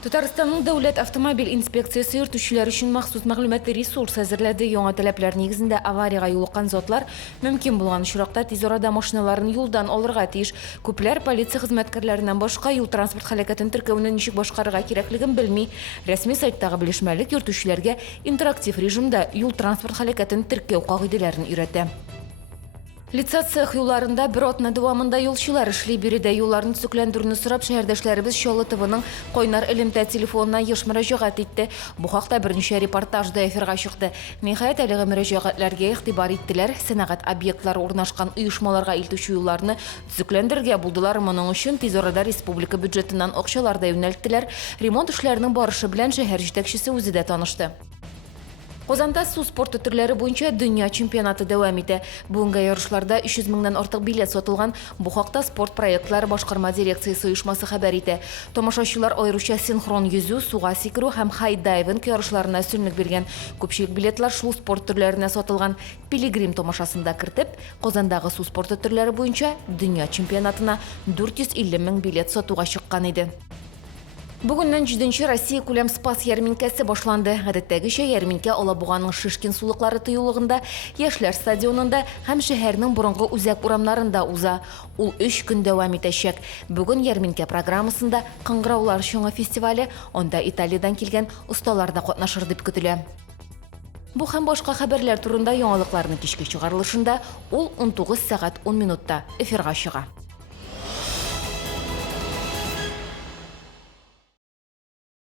Татарстанның дәүләт автомобиль инспекциясы йөртүчеләр өчен махсус мәгълүмати ресурс әзерләде. Яңа таләпләр нигезендә аварияга юлыккан затлар мөмкин булган очракта тиз арада машиналарын юлдан алырга тиеш. Күпләр полиция хезмәткәрләреннән башка юл транспорт һәлакәтен теркәүне ничек башкарырга кирәклеген белми. Рәсми сайттагы белешмәлек йөртүчеләргә интерактив режимда юл транспорт һәлакәтен теркәү кагыйдәләрен өйрәтә. Лицация юлларында бер атна дәвамында юлчылар эшли. Биредә юлларны төзекләндерүне сорап шәһәрдәшләребез Чаллы ТВның Койнар элемтә телефонына еш мөрәҗәгать итте. Бу хакта берничә репортажда эфирга чыкты. Ниһаять, әлеге мөрәҗәгатьләргә игътибар иттеләр. Сәнәгать объектлары урнашкан оешмаларга илтүче юлларны төзекләндергә булдылар. Моның өчен тиз арада республика бюджетыннан акчалар да юнәлттеләр. Ремонт эшләренең барышы белән шәһәр җитәкчесе үзе дә танышты. Казанда су спорты төрләре буенча дөнья чемпионаты дәвам итә. Бүгенге ярышларда 300 меңнән артык билет сатылган. Бу хакта спорт проектлары башкарма дирекциясе оешмасы хәбәр итә. Тамашачылар аеруча синхрон йөзү, суга сикерү һәм хай-дайвинг ярышларына өстенлек биргән. Күпчелек билетлар шул спорт төрләренә сатылган. Пилигрим тамашасында кертеп, Казандагы су спорты төрләре буенча дөнья чемпионатына 450 мең билет сатуга чыккан иде. Бүгеннән 7-нче Россия күләм спас ярминкәсе башланды. Гадәттәгечә ярминкә Алабуганың Шишкин сулыклары тыюлыгында, Яшьләр стадионында һәм шәһәрнең борынгы үзәк урамнарында уза. Ул 3 көн дәвам итәчәк. Бүген ярминкә программасында Кыңгыраулар чыңы фестивале, анда Италиядан килгән осталар да катнашыр дип көтелә. Бу һәм башка хәбәрләр турында яңалыкларны кичке чыгарылышында ул 19 сәгать 10 минутта эфирга чыга.